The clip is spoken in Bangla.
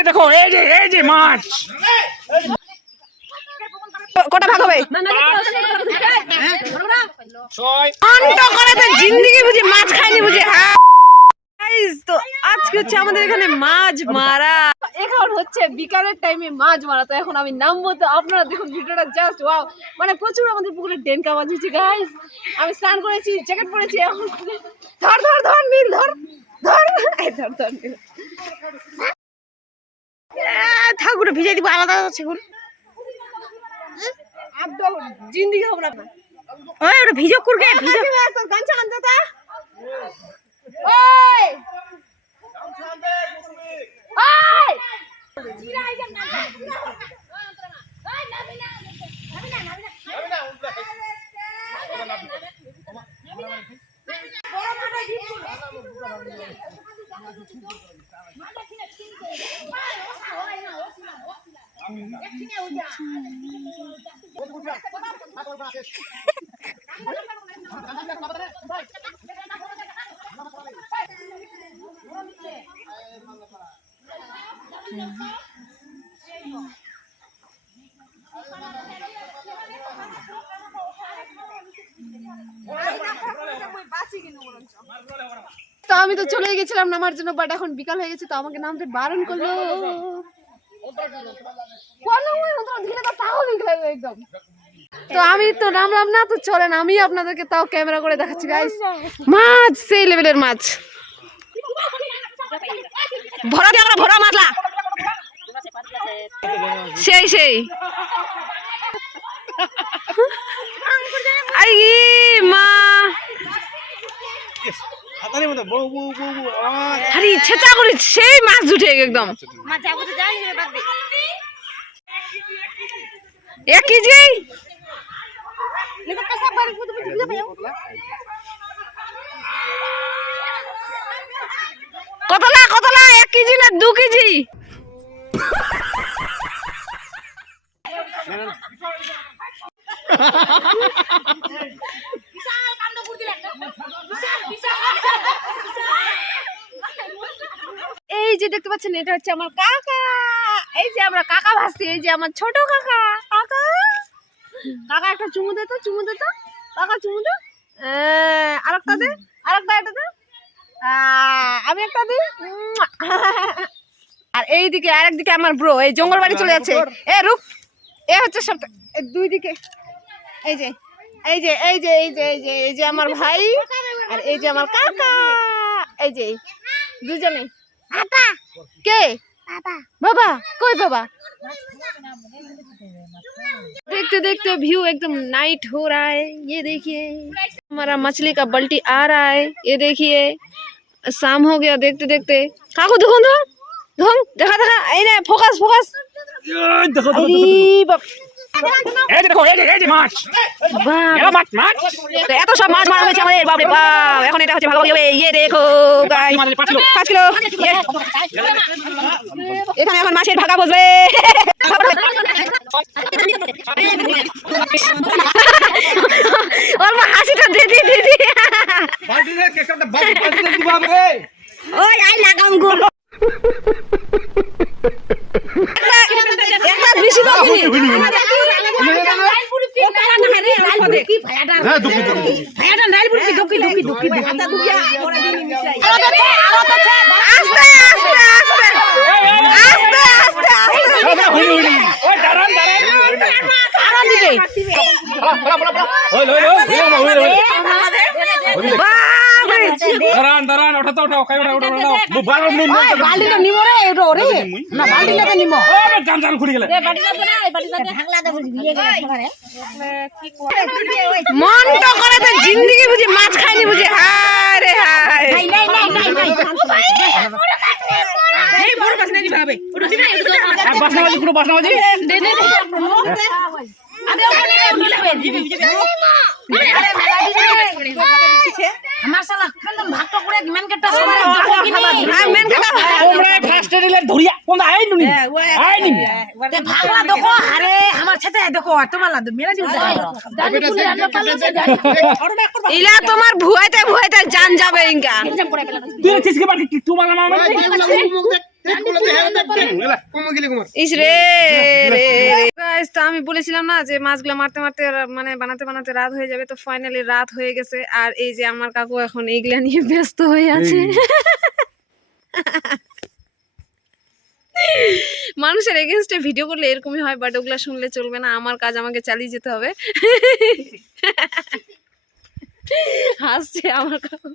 যে দেখো এই যে মাছ কটা ভাগ হবে জিন্দিগি বুঝি মাছ খাইনি বুঝি। তো আজকে হচ্ছে আমাদের এখানে মাছ মারা, এখন হচ্ছে বিকালের টাইমে মাছ মারা। তো এখন আমি নামবো, তো আপনারা দেখুন ভিডিওটা জাস্ট ওয়াও, মানে প্রচুর আমাদের পুকুরে ডেনকা মাছ হচ্ছে গাইস। আমি স্নান করেছি, জ্যাকেট পরেছি, এখন ধর ধর ধর নীল ধর ধর ধর ধর নীল ঠাকুরে ভিজাই দিব আলাদা আছে এখন একদম জিন্দিগি হবে না। ওই ওটা ভিজো কুরকে ভিজো তো গাঞ্চা গাঞ্চা তা ওই ওই জিরা আই যান না ওই নাবি না বড় মাঠে দিচ্ছি মাঠে কিনে কিনতে ওই না একদিনে উজা তো আমি তো চলে গেছিলাম নামার জন্য, বাট এখন বিকাল হয়ে গেছে, তো আমাকে নামতে বারণ করলো। একদম তো আমি তো নামলাম না, তো চলেন আমি আপনাদেরকে তাও ক্যামেরা করে দেখাচ্ছি গাইস। মাছ সেই লেভেলের মাছ, ভরা দিয়ে আমরা ভরা মাছলা সেই সেই আই মা আরে ছেঁচা করে সেই মাছ উঠে একদম 1 কেজি কতলা কতলা 1 কেজি না 2 কেজি এই যে দেখতে পাচ্ছেন এটা হচ্ছে আমার কাকা। এই যে আমরা কাকা ভাসছি, এই যে আমার ছোট কাকা। কাকা কাকা একটা চুমু দে তো, চুমু দে তো কাকা, চুমু দে। আরেকটা দে, আরেকটা এটা দে, আমি একটা দিই। আর এইদিকে আরেকদিকে আমার ব্রো এই জঙ্গল বাড়ি চলে যাচ্ছে। এ রুক, এ হচ্ছে সব দুই দিকে। এই যে এই যে এই যে এই যে এই যে এই যে আমার ভাই, আর এই যে আমার কাকা। এই যে দুজনে। বাবা কে? বাবা। বাবা কই बाबा? देखते देखते व्यू एकदम नाइट हो रहा है। ये देखिए हमारा मछली का बल्टी आ रहा है। ये देखिए शाम हो गया देखते देखते। काकू देखो ना, देखा देखा ना, फोकस फोकस। এই যে দেখো এই যে মাছ মাছ মাছ এত সব মাছ মারা হয়েছে আমাদের, বাপরে বাপ। এখন এটা হচ্ছে ভাগাভাগি হবে। ইয়ে দেখো গাইস 5 কিলো। এখানে এখন মাছের ভাগা বসবে। ওর মা হাসিটা দিদি দিদি বালতি রে কেকটা বালতি দিবাব রে। ওই আই লাগাম গো একটা বেশি দাও কি ভাইয়াটা নাইল পুরি ঢুকি ঢুকি ঢুকি ভাতা দুকিয়া ওরা দিন মিশাই। আস্তে আস্তে আস্তে আস্তে আস্তে আস্তে ওই দাঁড়ান দাঁড়ান আরাম দিবে। ওই দাঁড়ান দাঁড়ান ওঠা তো ওঠা খাই ওঠা ওঠা মু বারণ নিম বালতিটা নিমো রে ওটা ওরে না বালতিটাকে নিমো। ওরে জান জান খুঁড়ি গেলে এ বাটিটা দে না, এই বাটিটা দে হাগলা দে বুঝি বিয়ে গেলে সবারে কি করে মন তো করে তো জিন্দেগি বুঝি মাছ খাইনি বুঝি। হায় রে হায় নাই নাই নাই নাই এই বড় মাছ নেই ভাবে ওটা দিনা বাসনা বাজি পুরো বাসনা বাজি দে দে দে আরে ওখানে নিলাবে জিবি জিবি আরে মেলা দিছে আমার শালা একদম ভাত করে মেন কেটটা সবারে দেখো কি নি হ্যাঁ মেন কাটা তোমরা ফার্স্ট এডিলে ধরিয়া কোন আই নুনি আই নি তে ভাগলা দেখো আরে আমার সাথে দেখো তোমার লাগবে মেলা দিও দাদি পুলি রান্না পারলো যে ইলা তোমার ভুয়াইতে ভুয়াইতে জান যাবে ইনকা তুই চিজকে বাকি তোমার নাম ইস রে রে গাইস, তো আমি বলেছিলাম না যে মাছগুলো মারতে মারতে মানে বানাতে বানাতে রাত হয়ে যাবে, তো ফাইনালি রাত হয়ে গেছে। আর এই যে আমার কাকু এখন এইগুলা নিয়ে ব্যস্ত হয়ে আছে। মানুষের এগেনস্টে ভিডিও করলে এরকমই হয়, বাট ওগুলা শুনলে চলবে না, আমার কাজ আমাকে চালিয়ে যেতে হবে। হাসছে আমার কাকু।